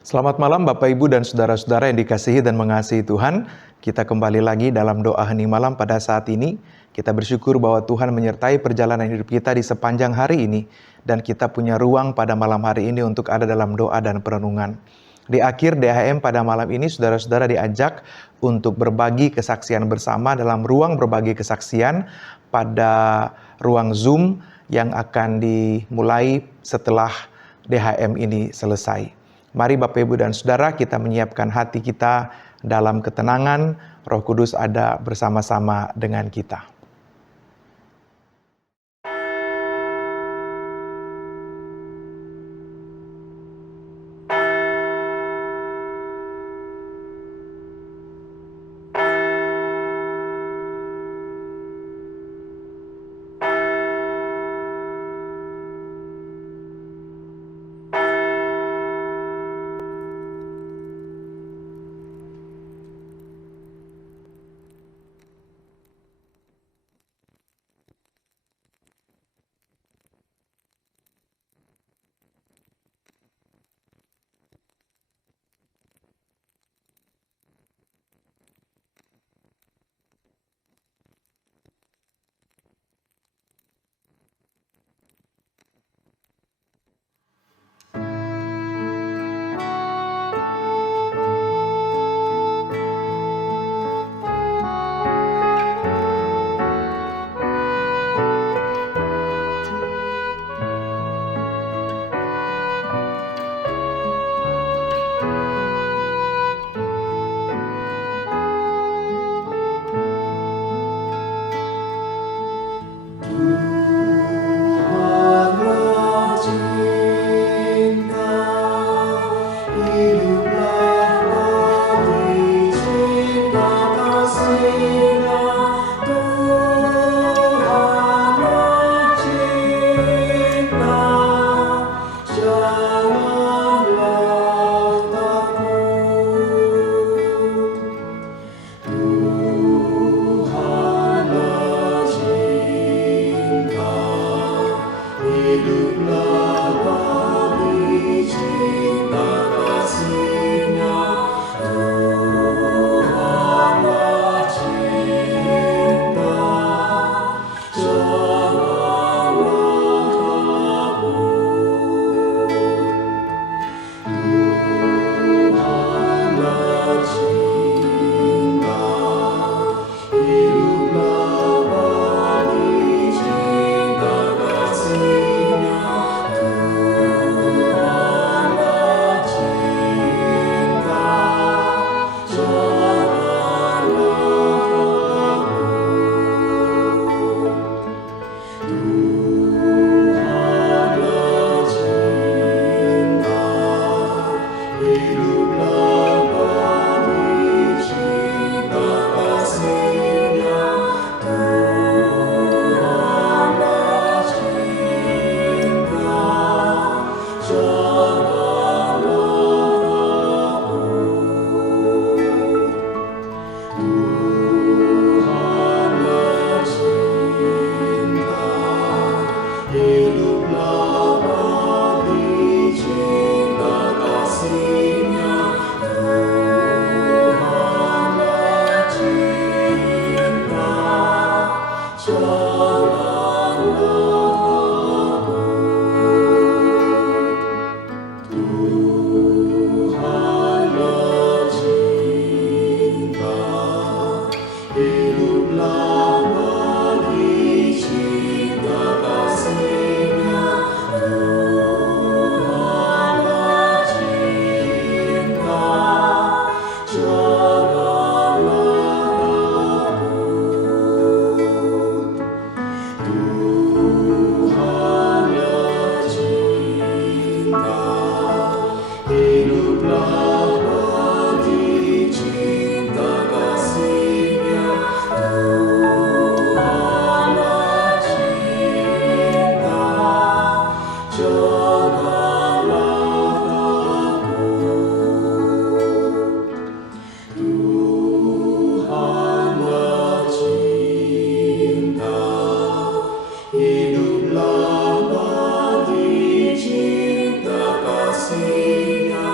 Selamat malam Bapak Ibu dan saudara-saudara yang dikasihi dan mengasihi Tuhan. Kita kembali lagi dalam doa hening malam pada saat ini. Kita bersyukur bahwa Tuhan menyertai perjalanan hidup kita di sepanjang hari ini. Dan kita punya ruang pada malam hari ini untuk ada dalam doa dan perenungan. Di akhir DHM pada malam ini saudara-saudara diajak untuk berbagi kesaksian bersama dalam ruang berbagi kesaksian pada ruang Zoom yang akan dimulai setelah DHM ini selesai. Mari Bapak Ibu dan Saudara kita menyiapkan hati kita dalam ketenangan, Roh Kudus ada bersama-sama dengan kita. Hiduplah bagi cinta kasih-Nya.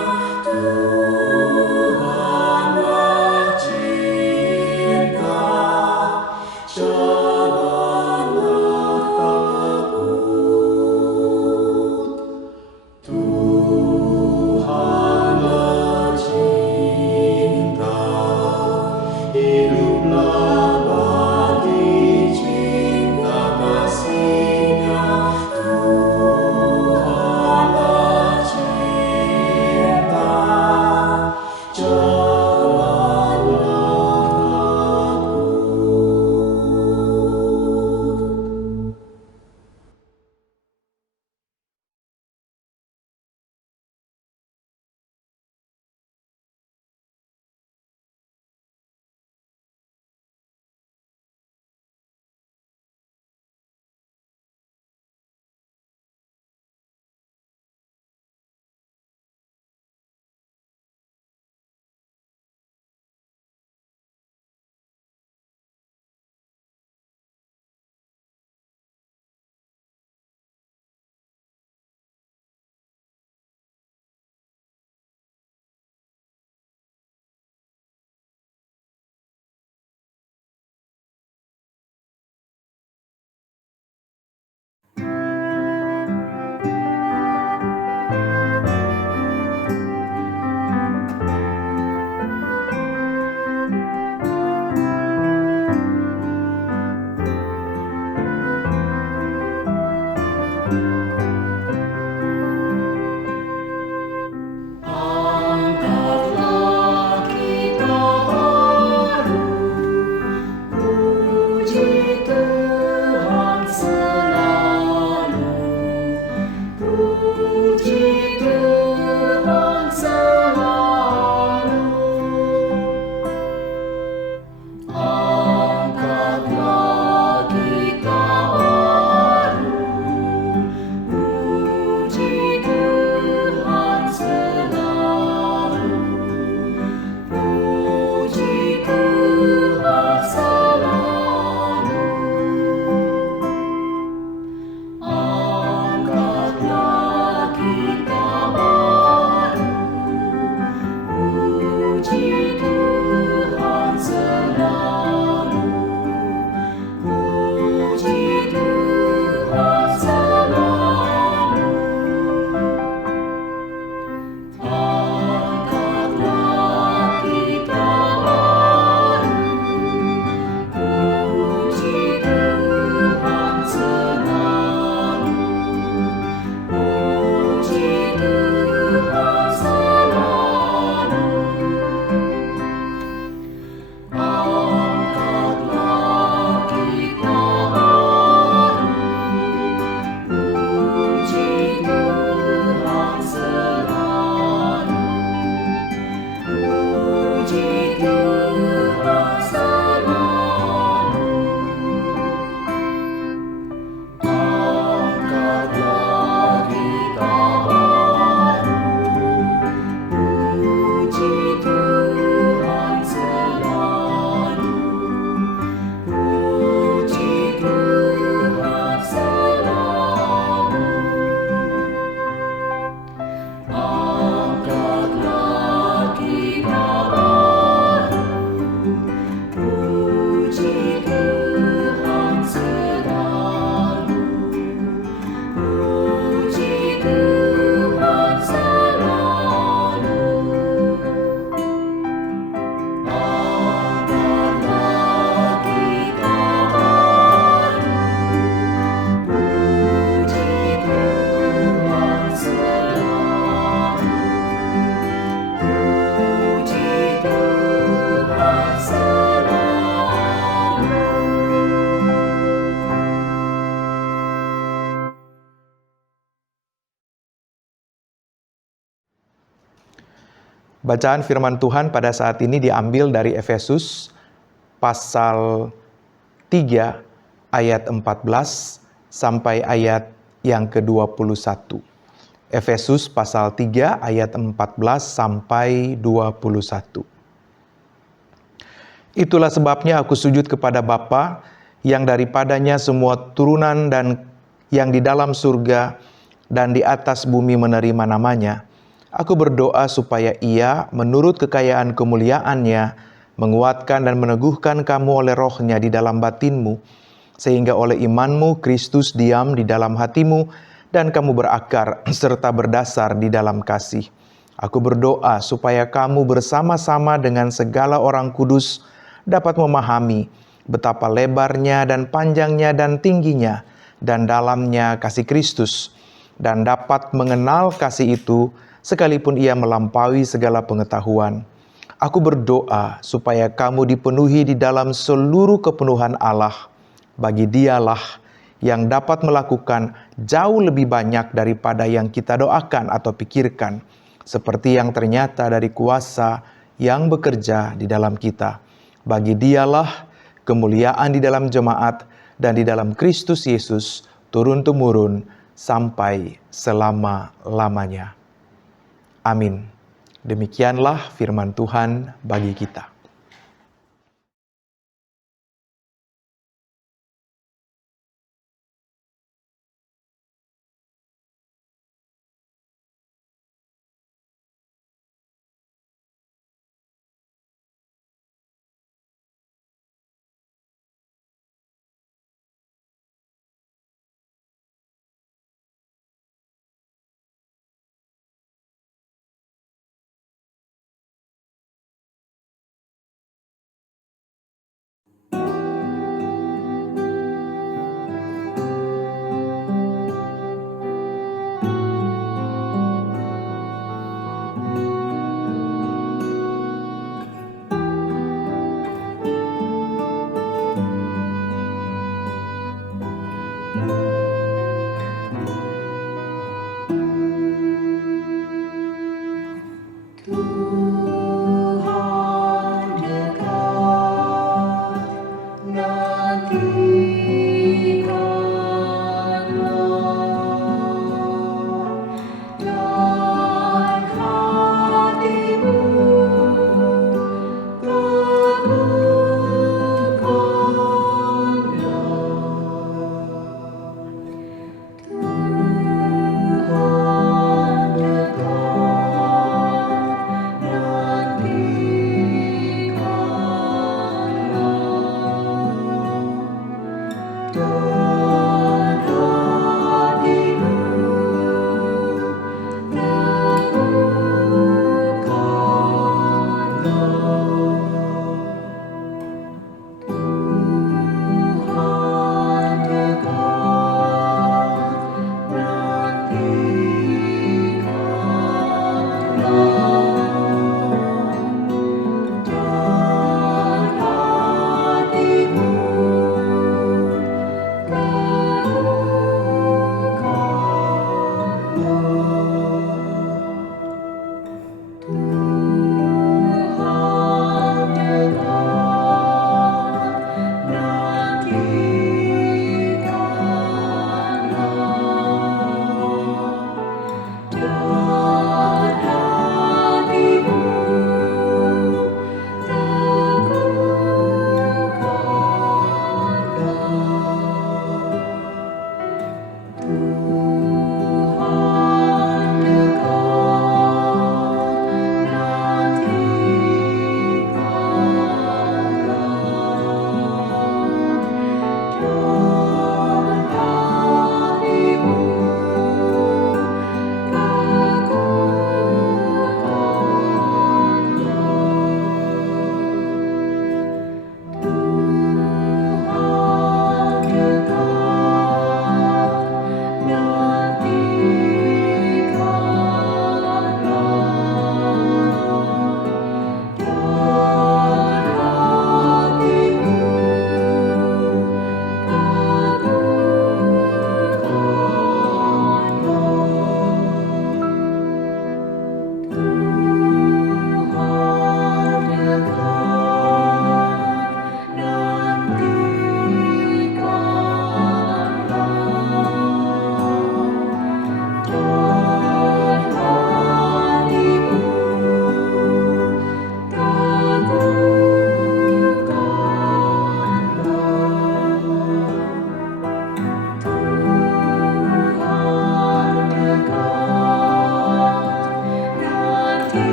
Bacaan firman Tuhan pada saat ini diambil dari Efesus pasal 3 ayat 14 sampai ayat yang ke-21. Efesus pasal 3 ayat 14 sampai 21. Itulah sebabnya aku sujud kepada Bapa, yang daripadanya semua turunan dan yang di dalam surga dan di atas bumi menerima namanya. Aku berdoa supaya Ia, menurut kekayaan kemuliaan-Nya, menguatkan dan meneguhkan kamu oleh roh-Nya di dalam batinmu, sehingga oleh imanmu Kristus diam di dalam hatimu, dan kamu berakar serta berdasar di dalam kasih. Aku berdoa supaya kamu bersama-sama dengan segala orang kudus dapat memahami betapa lebarnya dan panjangnya dan tingginya dan dalamnya kasih Kristus, dan dapat mengenal kasih itu sekalipun ia melampaui segala pengetahuan. Aku berdoa supaya kamu dipenuhi di dalam seluruh kepenuhan Allah. Bagi Dialah yang dapat melakukan jauh lebih banyak daripada yang kita doakan atau pikirkan, seperti yang ternyata dari kuasa yang bekerja di dalam kita. Bagi Dialah kemuliaan di dalam jemaat dan di dalam Kristus Yesus turun-temurun sampai selama-lamanya. Amin. Demikianlah firman Tuhan bagi kita.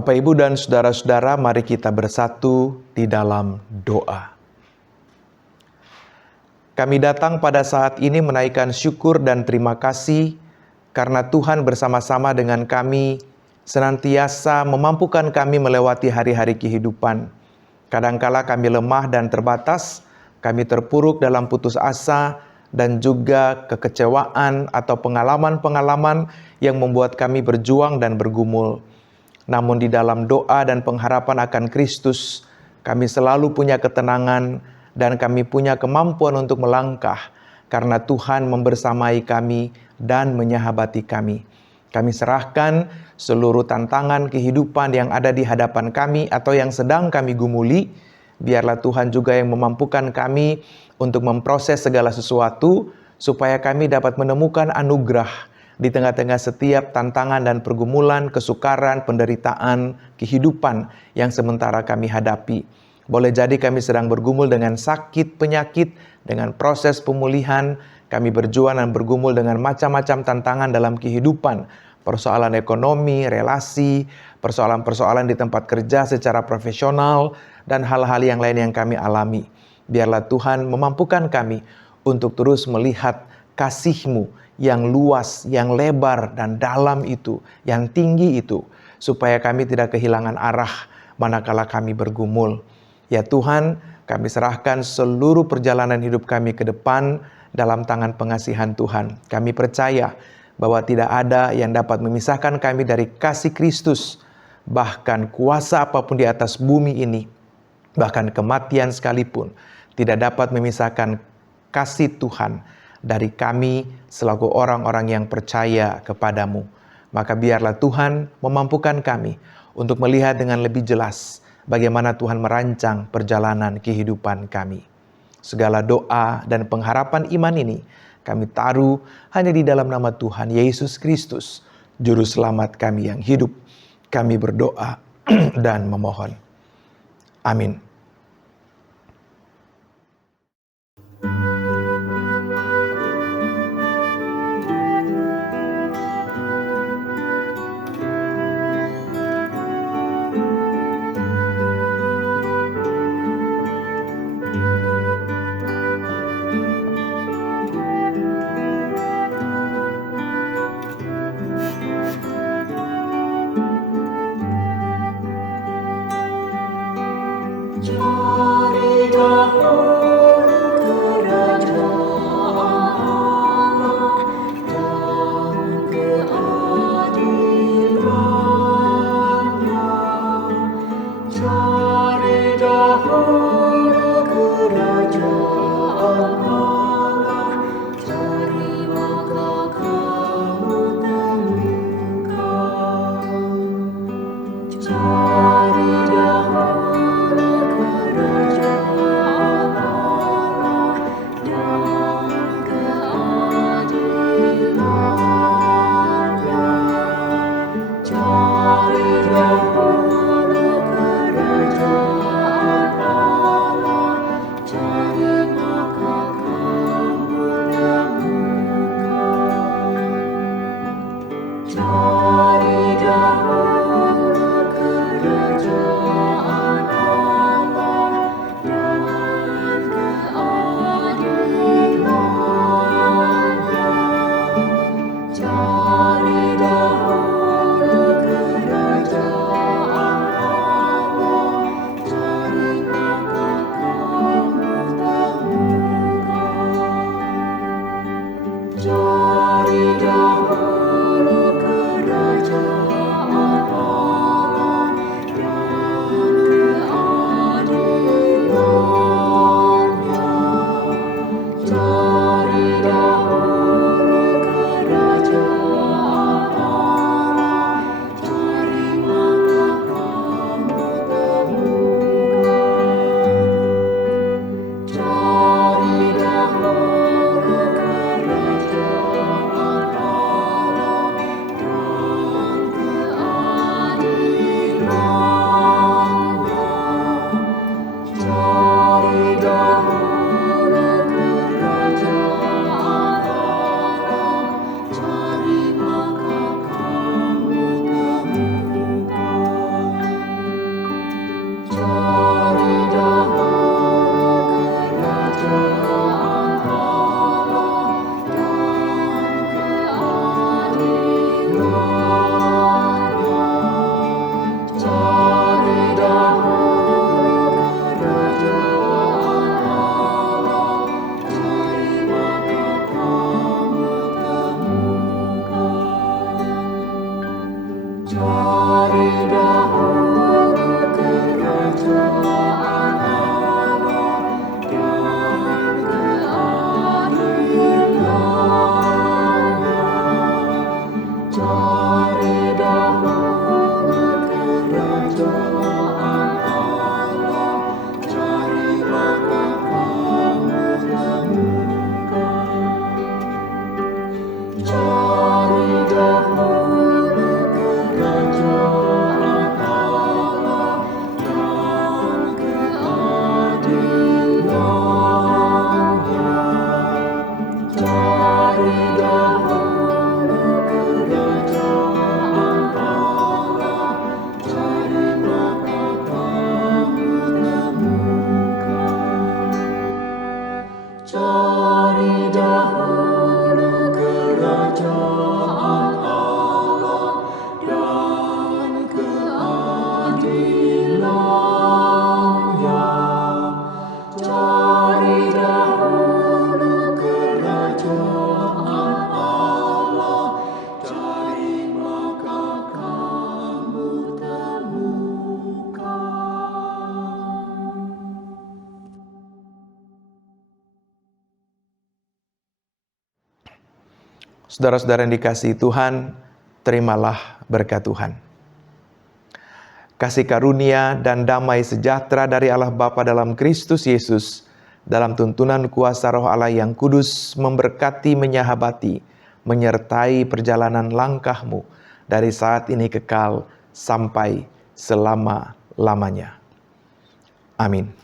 Bapak, Ibu, dan saudara-saudara, mari kita bersatu di dalam doa. Kami datang pada saat ini menaikkan syukur dan terima kasih karena Tuhan bersama-sama dengan kami senantiasa memampukan kami melewati hari-hari kehidupan. Kadangkala kami lemah dan terbatas, kami terpuruk dalam putus asa dan juga kekecewaan atau pengalaman-pengalaman yang membuat kami berjuang dan bergumul. Namun di dalam doa dan pengharapan akan Kristus, kami selalu punya ketenangan dan kami punya kemampuan untuk melangkah karena Tuhan membersamai kami dan menyahabati kami. Kami serahkan seluruh tantangan kehidupan yang ada di hadapan kami atau yang sedang kami gumuli. Biarlah Tuhan juga yang memampukan kami untuk memproses segala sesuatu supaya kami dapat menemukan anugerah di tengah-tengah setiap tantangan dan pergumulan, kesukaran, penderitaan, kehidupan yang sementara kami hadapi. Boleh jadi kami sedang bergumul dengan sakit, penyakit, dengan proses pemulihan. Kami berjuang dan bergumul dengan macam-macam tantangan dalam kehidupan. Persoalan ekonomi, relasi, persoalan-persoalan di tempat kerja secara profesional, dan hal-hal yang lain yang kami alami. Biarlah Tuhan memampukan kami untuk terus melihat kasih-Mu yang luas, yang lebar dan dalam itu, yang tinggi itu, supaya kami tidak kehilangan arah manakala kami bergumul. Ya Tuhan, kami serahkan seluruh perjalanan hidup kami ke depan dalam tangan pengasihan Tuhan. Kami percaya bahwa tidak ada yang dapat memisahkan kami dari kasih Kristus, bahkan kuasa apapun di atas bumi ini, bahkan kematian sekalipun, tidak dapat memisahkan kasih Tuhan dari kami selaku orang-orang yang percaya kepadamu. Maka biarlah Tuhan memampukan kami untuk melihat dengan lebih jelas bagaimana Tuhan merancang perjalanan kehidupan kami. Segala doa dan pengharapan iman ini kami taruh hanya di dalam nama Tuhan Yesus Kristus, Juru Selamat kami yang hidup. Kami berdoa dan memohon. Amin. Saudara-saudara yang dikasihi Tuhan, terimalah berkat Tuhan. Kasih karunia dan damai sejahtera dari Allah Bapa dalam Kristus Yesus, dalam tuntunan kuasa Roh Allah yang kudus memberkati, menyahabati, menyertai perjalanan langkahmu dari saat ini kekal sampai selama-lamanya. Amin.